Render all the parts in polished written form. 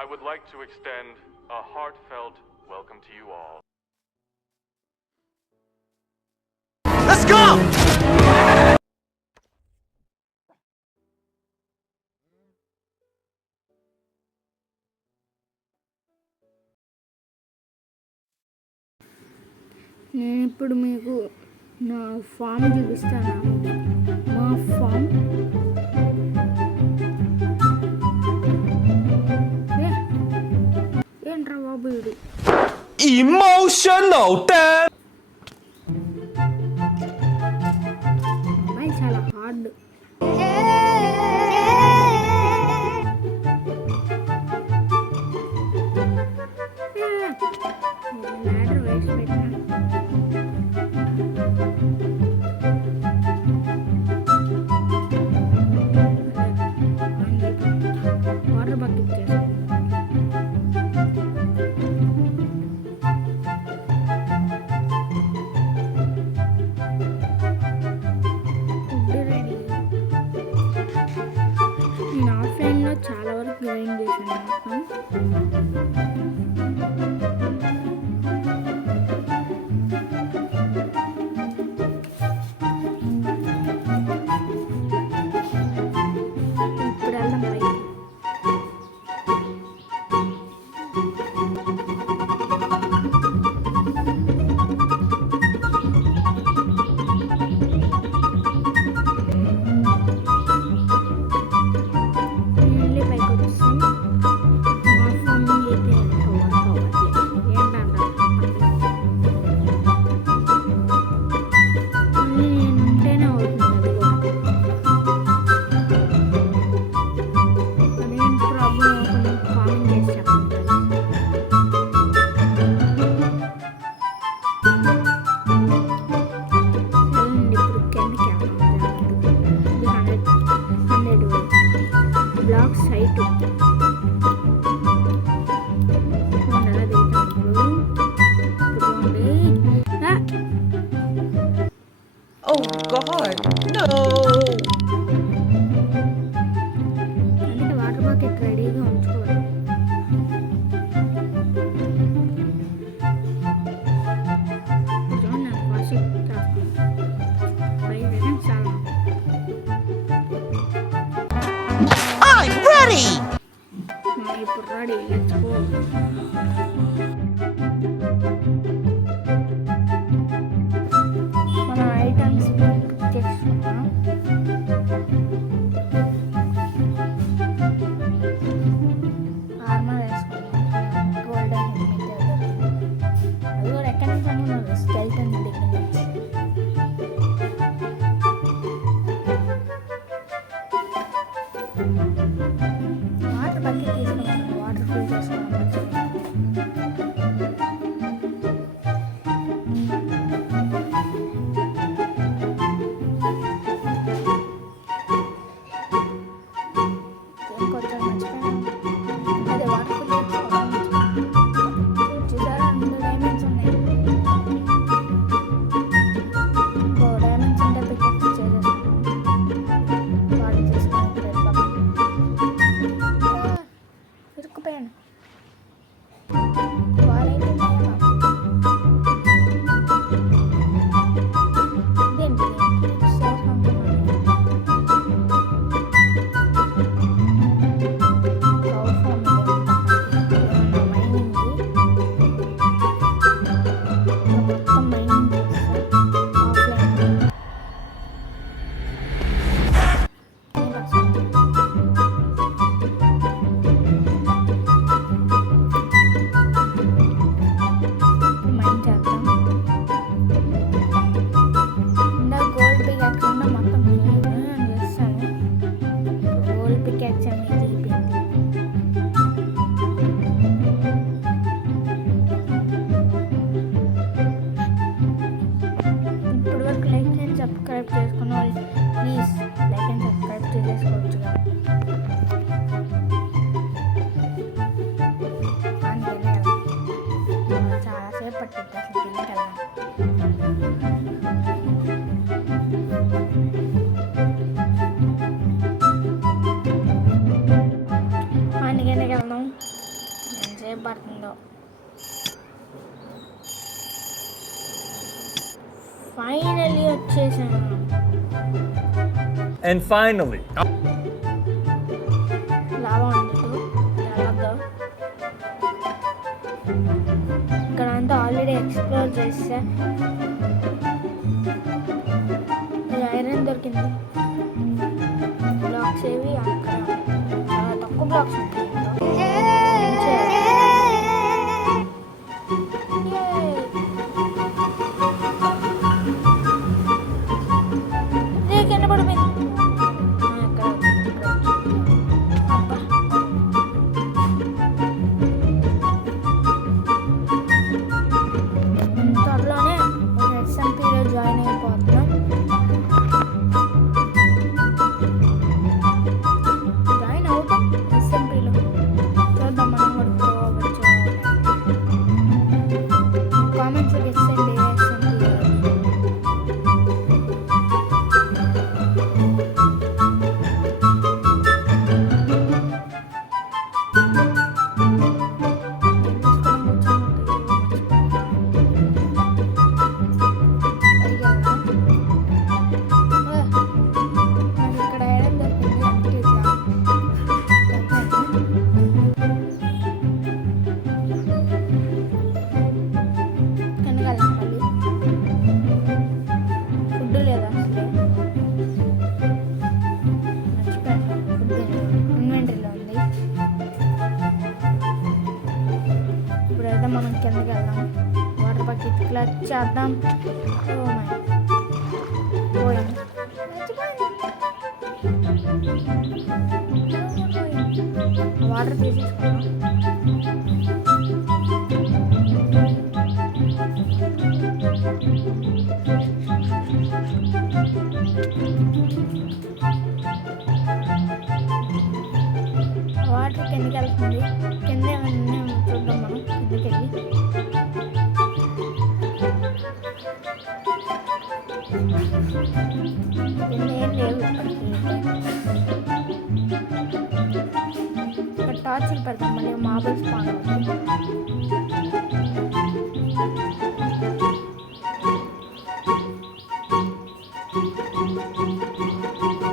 I would like to extend a heartfelt welcome to you all. Let's go! నేను ఇప్పుడు మీకు నా form చూపిస్తాను. మా ఫామ్ ఏంట్రా బాబు ఇది Emotional damn. అమ్మాయి చాలా హార్డ్. ల్యాడర్ వేసి పెట్టాను. వాటర్ బకెట్ చేసుకుంటాను. నేను ఆఫ్లైన్లో చాలా వరకు గ్రైండ్ చేశాను మొత్తం. ఇప్పుడు వెళ్దాం పైకి. మళ్ళీ పైకి వచ్చేసాం. మా ఫామింగ్ అయితే అవ్వట్లేదు. ఏంటంటారు? మళ్ళీ నేను ఉంటేనే అవుతుంది అది కూడా. అదేంటి ప్రాబ్లం కొంచెం కామెంట్ చేసి చెప్పండి. సరేనండి, ఇప్పుడు కిందకి వెళ్దాం. ఇది 100 బ్లాక్స్ హైట్. ఎలా దిగుతాం ఇప్పుడు? చూడండి. Oh God, no! అందుకే వాటర్ బకెట్ రెడీగా ఉంచుకోవాలి. చూడండి, నేను ఫాస్ట్ చేస్తాను. 5 seconds చాలు. I'm ready! ఇప్పుడు రెడీ. Let's go. మన ఐటమ్స్ తెచ్చుకున్నాం. ఆర్మర్ వేసుకున్నాం. గోల్డెన్ హెల్మెట్ అది కూడా ఎక్కడి నుంచి అనుకున్నారు? స్కెల్టన్ దగ్గర నుంచి. వాటర్ బకెట్ తీసుకున్నాం. వాటర్ ఫిల్ చేసుకున్నాం. కొంచెం మర్చిపోయాను. అదే వాటర్ ఫిల్ చేసుకోవడం చూసారా? అందులో డైమండ్స్ ఉన్నాయి. డైమండ్స్ ఉంటే పికెట్ చేసేసుకున్నాం. వాటర్ తీసుకొని రెడ్ బకెట్ ఇరుక్కుపోయాను. వాళ్ళైతే ఎంతసేపు పడుతుందో. ఫైనల్లీ వచ్చేసాను. And finally, లాభం ఉంది ఎలాగో. ఇక్కడ అంతా ఆల్రెడీ ఎక్స్ప్లోర్ చేసా. ఐరన్ దొరికింది. బ్లాక్స్ ఏవి అక్కడ చాలా తక్కువ బ్లాక్స్ ఉంటాయి. కింద పడిపోయింది. త్వరలోనే ఎస్ఎంపీలో జాయిన్ అయిపోతున్నాం. జాయిన్ అవుతాం ఎస్ఎంపీలో. చూద్దాం మనం కూడా ప్రో అవ్వచ్చు. కామెంట్స్లో ఇచ్చండి ఎస్ఎంపీ. ఇక్కడ ఐరన్ దొరికింది. అందుకే ఇట్లా కనగలం మళ్ళీ ఫుడ్ లేదా అసలే మర్చిపోయాను. ఫుడ్ ఇన్వెంటరీలో ఉంది. ఇప్పుడైతే మనం కిందకి వెళ్దాం. వాటర్ బకెట్ క్లచ్ చేద్దాం. పోయింది. వాటర్ తీసేసుకున్నాం. వాటర్ కిందకి వెళ్తుంది. కింద ఏమన్నా చూద్దాం మనం కిందకి వెళ్ళి. కింద ఏం లేవు. ఇక్కడ టార్చ్లు పెడతాం. మళ్ళీ మార్బుల్స్ పాన్ అవుతుంది.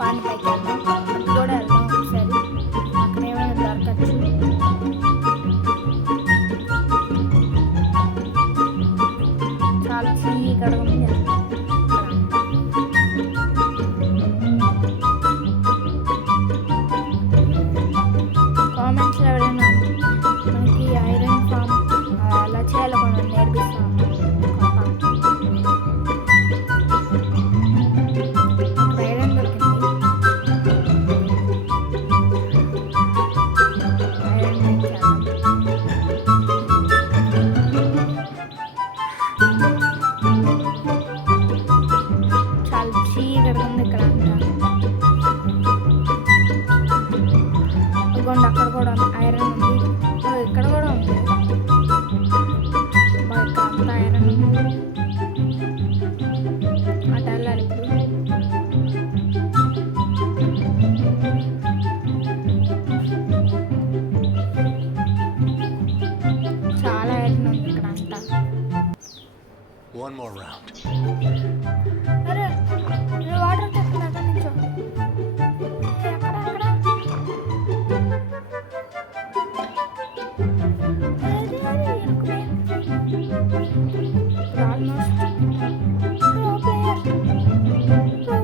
పాన్ పైకి వెళ్దాం. అది కూడా వెళ్దాం ఒకసారి. అక్కడ ఏమైనా దొరకచ్చు. చాలా చీకటిగా ఉంది. కామెంట్స్లో ఎవరైనా మనకి ఐరన్ ఫామ్ ఎలా చేయాలో మనం నేర్పిస్తాం. ఐరన్ దొరికింది. ఐరన్ చేద్దాం. చాలా చీకటిగా ఉంది ఇక్కడ అంతా. ఇదిగోండి అక్కడ కూడా ఐరన్ ఉంది. ఇక్కడ కూడా ఉంది. ఇక్కడ అంతా ఐరన్ ఉంది. అటు వెళ్ళాలి ఇప్పుడు. చాలా ఐరన్ ఉంది ఇక్కడ అంతా. One more round. అరే నేను వాటర్ తెస్తున్నా అక్కడ నుంచో. అక్కడ అక్కడ ఆల్మోస్ట్ ప్రో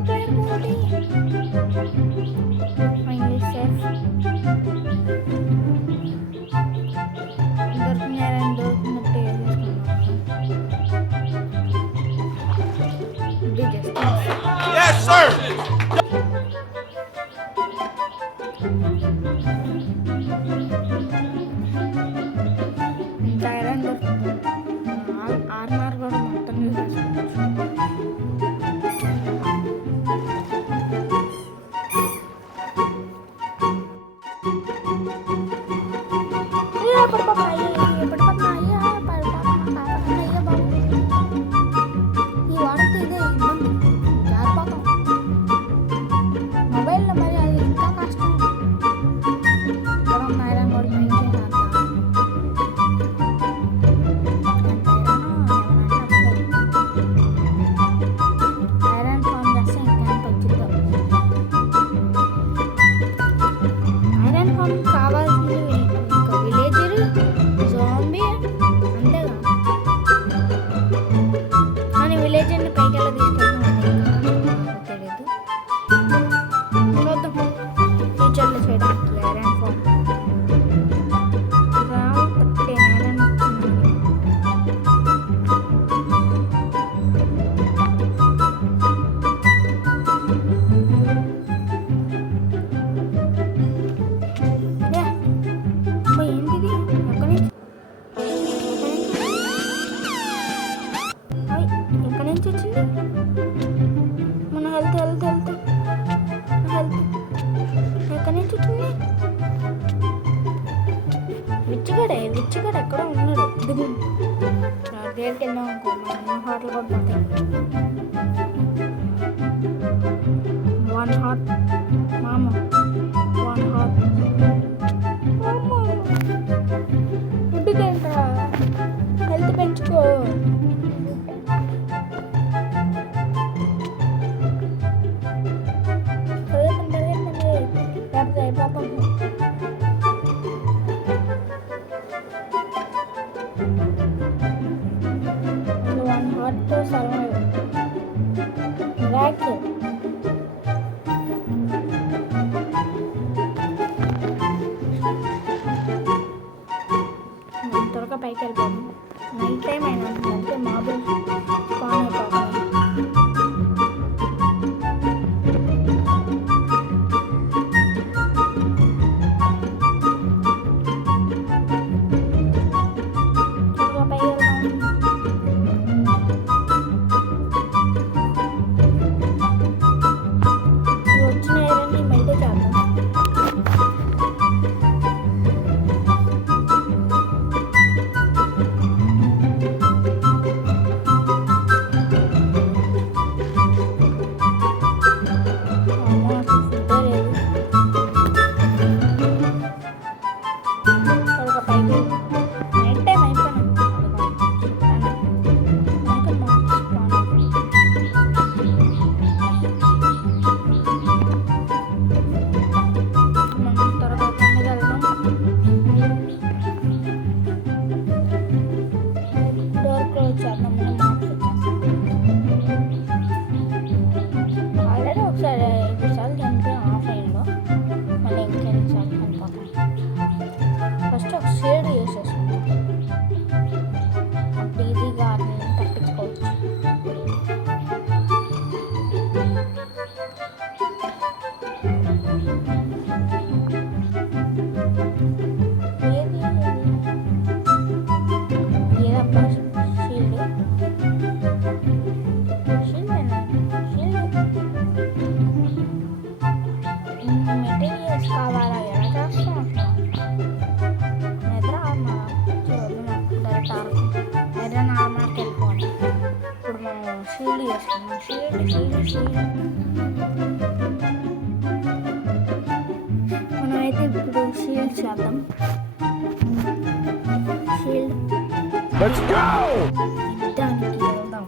ప్లేయర్ మోడీ. Finally safe. దొరికినట్టే వేసుకున్నాం. విచ్చిగడ ఎక్కడ ఉన్నాడు దిగు దగ్గరికి వెళ్ళాం అనుకో మన హార్ట్లు కూడా పోతాయి 1 హార్ట్ మామ 1 హార్ట్ ఫుడ్డుకేంట్రా హెల్త్ పెంచుకో లేకపోతే అయిపోతాం to survive. Miracle. త్వరగా పైకి వెళ్ళిపోయాము నైట్ టైం అయినా అంటే మాబుల్ స్పాన్ అయిపోతాయి మనమైతే ఇప్పుడు షీల్డ్ చేద్దాం షీల్డ్ యుద్ధానికి వెళ్దాం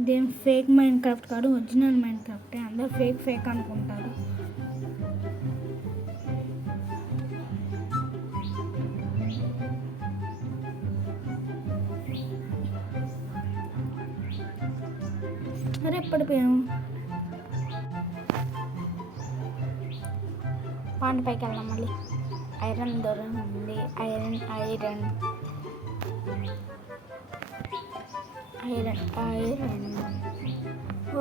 ఇదేం ఫేక్ మైండ్ క్రాఫ్ట్ కాదు ఒరిజినల్ మైండ్ క్రాఫ్టే అందరూ ఫేక్ అనుకుంటారు అరే పడిపోయాము పాండ్ పైకి వెళ్దాం మళ్ళీ ఐరన్ దొరుకుతుంది ఐరన్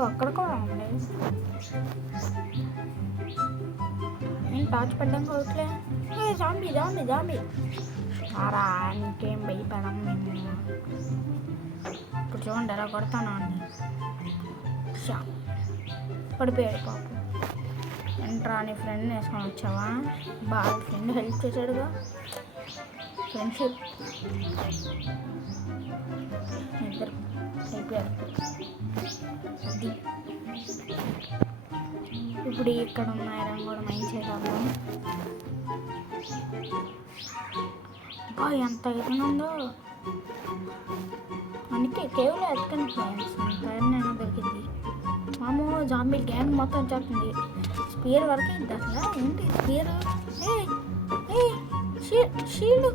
అక్కడ కూడా ఉంది నేను టార్చ్ పెట్టడం కావట్లే జాంబీ ఆరా ఇంకేం భయపడం మేము ఇప్పుడు చూడండి ఎలా కొడతాను అండి పడిపోయాడు పాపం ఎంట్రా నీ ఫ్రెండ్ వేసుకొని వచ్చావా బాగా ఫ్రెండ్ హెల్ప్ చేశాడుగా ఫ్రెండ్షిప్ ఇద్దరు అయిపోయారు అది ఇప్పుడు ఇక్కడ ఉన్న ఐరన్ కూడా మైండ్ చేద్దాం. అబ్బా ఎంత ఐరన్ ఉందో. అందుకే కేవలం ఎత్తుకని ఫ్రెండ్స్ ఐరన్ అయినా దొరికింది. మామూలు జాంబీ గ్యాంగ్ మొత్తం వచ్చేస్తుంది. స్పియర్ వరకు ఏంటి అసలు? ఏంటి spear? Shield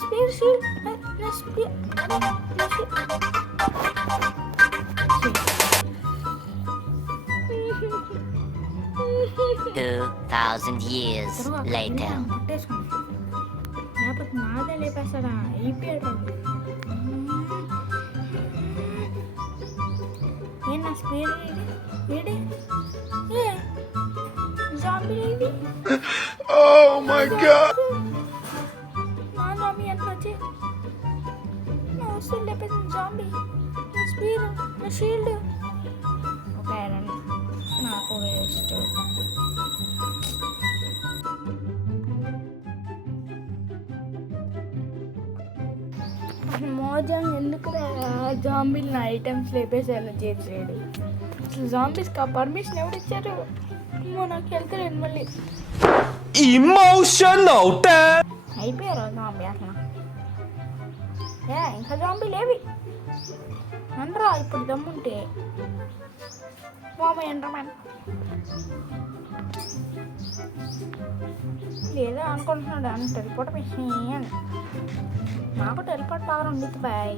spear shield 2,000 years later. లేకపోతే నాదే లేపేస్తాడా? అయిపోయాడు. ఏం నా స్పీడ్ వీడి జాంబీ ఇది. Oh my god! నా జాంబీ ఎంత వచ్చి నా వస్తువులు లేపేసింది జాంబీ. నా స్పీడ్, నా షీల్డ్. ఒక ఐరన్ నాకు వేస్ట్. మోజాన్ ఎందుకు జాంబీలు ఐటమ్స్ లేపేసేలా చేసాడు? అసలు జాంబీస్కి ఆ పర్మిషన్ ఎవరు ఇచ్చారు? నాకు వెళ్తలేదు మళ్ళీ. Emotional damn! అయిపోయారు జాంబీ అసలు. ఇంకా జాంబీ లేవి అనరా ఇప్పుడు దమ్ముంటే. బాబాయ్ ఎండ్రమ్యాన్ లేదా అనుకుంటున్నాడు అని టెలిపోర్ట్ మిషన్. నాకు టెలిపోర్ట్ పవర్ ఉండిద్ది బాయ్.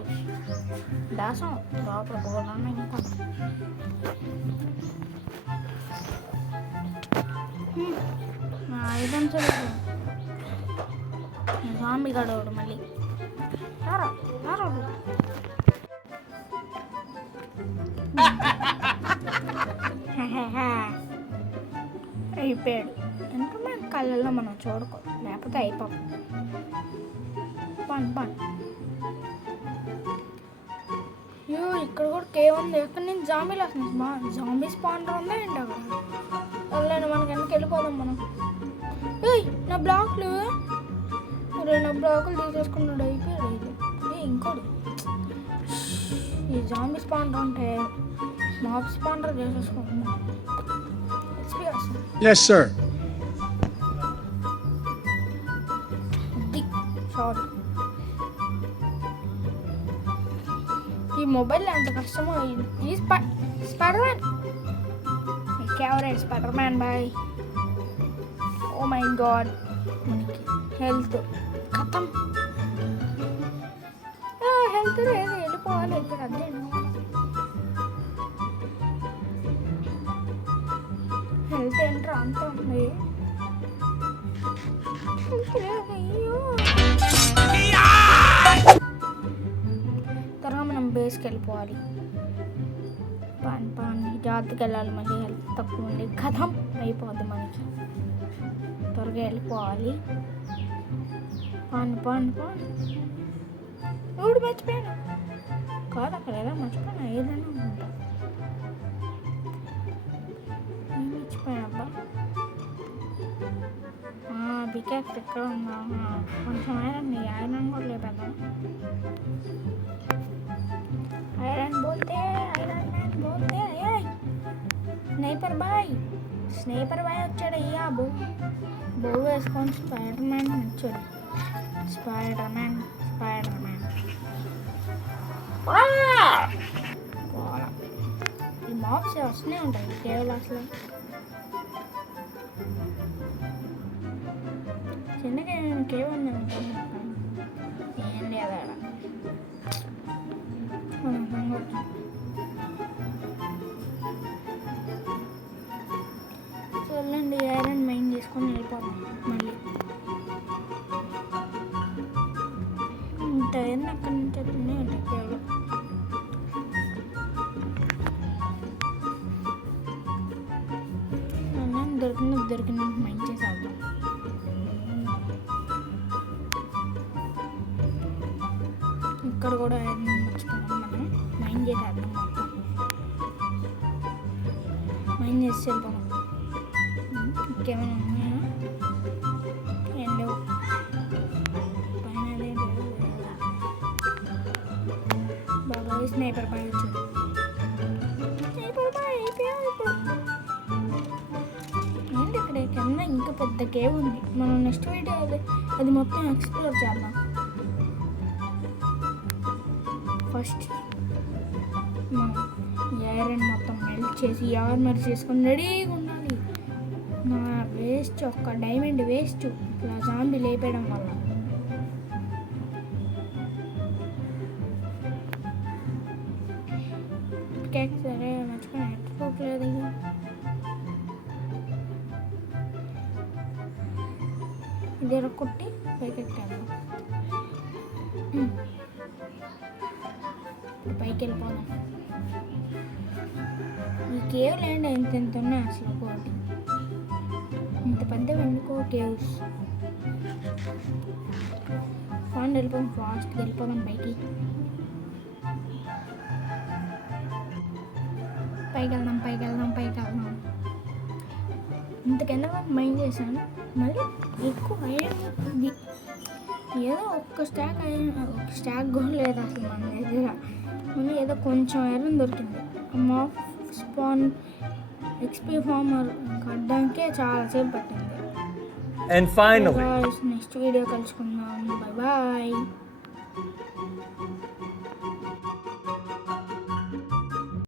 దాసం లోపల పోవాలన్నా ఇంకా నా ఐటమ్స్ జాంబీ గడవడు మళ్ళీ. అయిపోయాడు. ఎందుకంటే మన కళ్ళల్లో మనం చూడకూడదు, లేకపోతే అయిపోతాం. పని అయ్యో ఇక్కడ కూడా కేవ్ ఉంది. ఎక్కడ నుంచి జాంబీలు వస్తుంది. జాంబీ స్పాన్డర్ ఉందా ఏంటి అక్కడ? వెళ్ళండి మనకి వెనక్కి వెళ్ళిపోదాం మనం. నా బ్లాక్లు నా బ్లాకులు తీసేసుకున్నాడు. అయిపోయాడు ఇది. ఇంకోటి ఈ జాంబీ స్పాన్డర్ అంటే మాప్ స్పాన్డర్ చేసేసుకుంటున్నాం. Yes, sir. షార్ట్. ఈ మొబైల్ ఎంత కష్టమో. ఈ spider man favourite spider man boy. Oh my God. మనకి హెల్త్ ఖతం. హెల్త్ లేదు, వెళ్ళిపోవాలి ఇప్పుడు. అదే హెల్త్ ఏంట్రా అంత ఉంది. త్వరగా మనం బేస్కి వెళ్ళిపోవాలి. పాని జాగ్రత్తగా వెళ్ళాలి. మళ్ళీ హెల్త్ తక్కువ ఉంది. కథం అయిపోద్ది మనకి. త్వరగా వెళ్ళిపోవాలి. పాని ఊడు మర్చిపోయాను కాదు. అక్కడ ఏదో మర్చిపోయాను. ఏదైనా ఉంటా మర్చిపోయానబ్బా. బికాక్ ఎక్కడ ఉందా? కొంచెం ఐరన్ కూడా లేపేద్దాం. ఐరన్ బోల్తే స్నైపర్ బాయ్ వచ్చాడు. అయ్యా బో వేసుకొని స్పైడర్ మ్యాన్ వచ్చాడు. స్పైడర్ మ్యాన్ ఈ మాప్స్ వస్తూనే ఉంటాయి కేవలం. అసలు చిన్నగా కేవలం ఉంటాను. ఏం లేదా చూడండి. ఐరన్ మైన్ చేసుకొని వెళ్ళిపోతాం మళ్ళీ. టైర్ అక్కడి నుంచి అట్లనే ఉంటాయి కేవలం. దొరికినట్టు మైండ్ చేసేద్దాం. ఇక్కడ కూడా ఐరన్ మర్చిపోయాం మనం. మైండ్ చేసేద్దాం మొత్తం. మైండ్ చేసి వెళ్ళిపోతాం. ఇంకేమైనా ఉన్నాయా? ఏం లేవు. పైన బాబాయ్ స్నైపర్ బాయ్ వచ్చాడు. స్నైపర్ బాయ్ అయిపోయావు ఇప్పుడు. ఇంకా పెద్ద కేవ్ ఉంది. మనం నెక్స్ట్ వీడియో అది మొత్తం ఎక్స్ప్లోర్ చేద్దాం. ఫస్ట్ మనం ఐరన్ మొత్తం మెల్ట్ చేసి ఆర్మర్ చేసుకొని రెడీగా ఉండాలి. నా వేస్ట్ ఒక్క డైమండ్ వేస్ట్ ఇట్లా జాంబీ లేపేయడం వల్ల. కేక్ సరే మర్చిపోయిన ఎట్టుకోవట్లేదు. ఇది కొట్టి పైకి ఎక్కాము. పైకి వెళ్ళిపోదాం. ఈ కేవ్ ల్యాండ్ ఎంత ఉన్నాయి అసలు ఒకటి ఇంత పెద్ద వెనుకో కేవ్స్. ఫాన్ వెళ్ళిపోదాం, ఫాస్ట్గా వెళ్ళిపోదాం పైకి. పైకి వెళ్దాం. ఇంతకన్నా మైండ్ చేశాను. మళ్ళీ ఎక్కువ ఐరన్ ఉంది. ఏదో ఒక్క స్టాక్ కూడా లేదు అసలు మన దగ్గర. మళ్ళీ ఏదో కొంచెం ఐరన్ దొరికింది. మాఫ్ స్పాన్ ఎక్స్పీ ఫార్మర్ కట్టడానికే చాలాసేపు పట్టింది. And finally, నెక్స్ట్ వీడియో కలుసుకుందాం. బాయ్.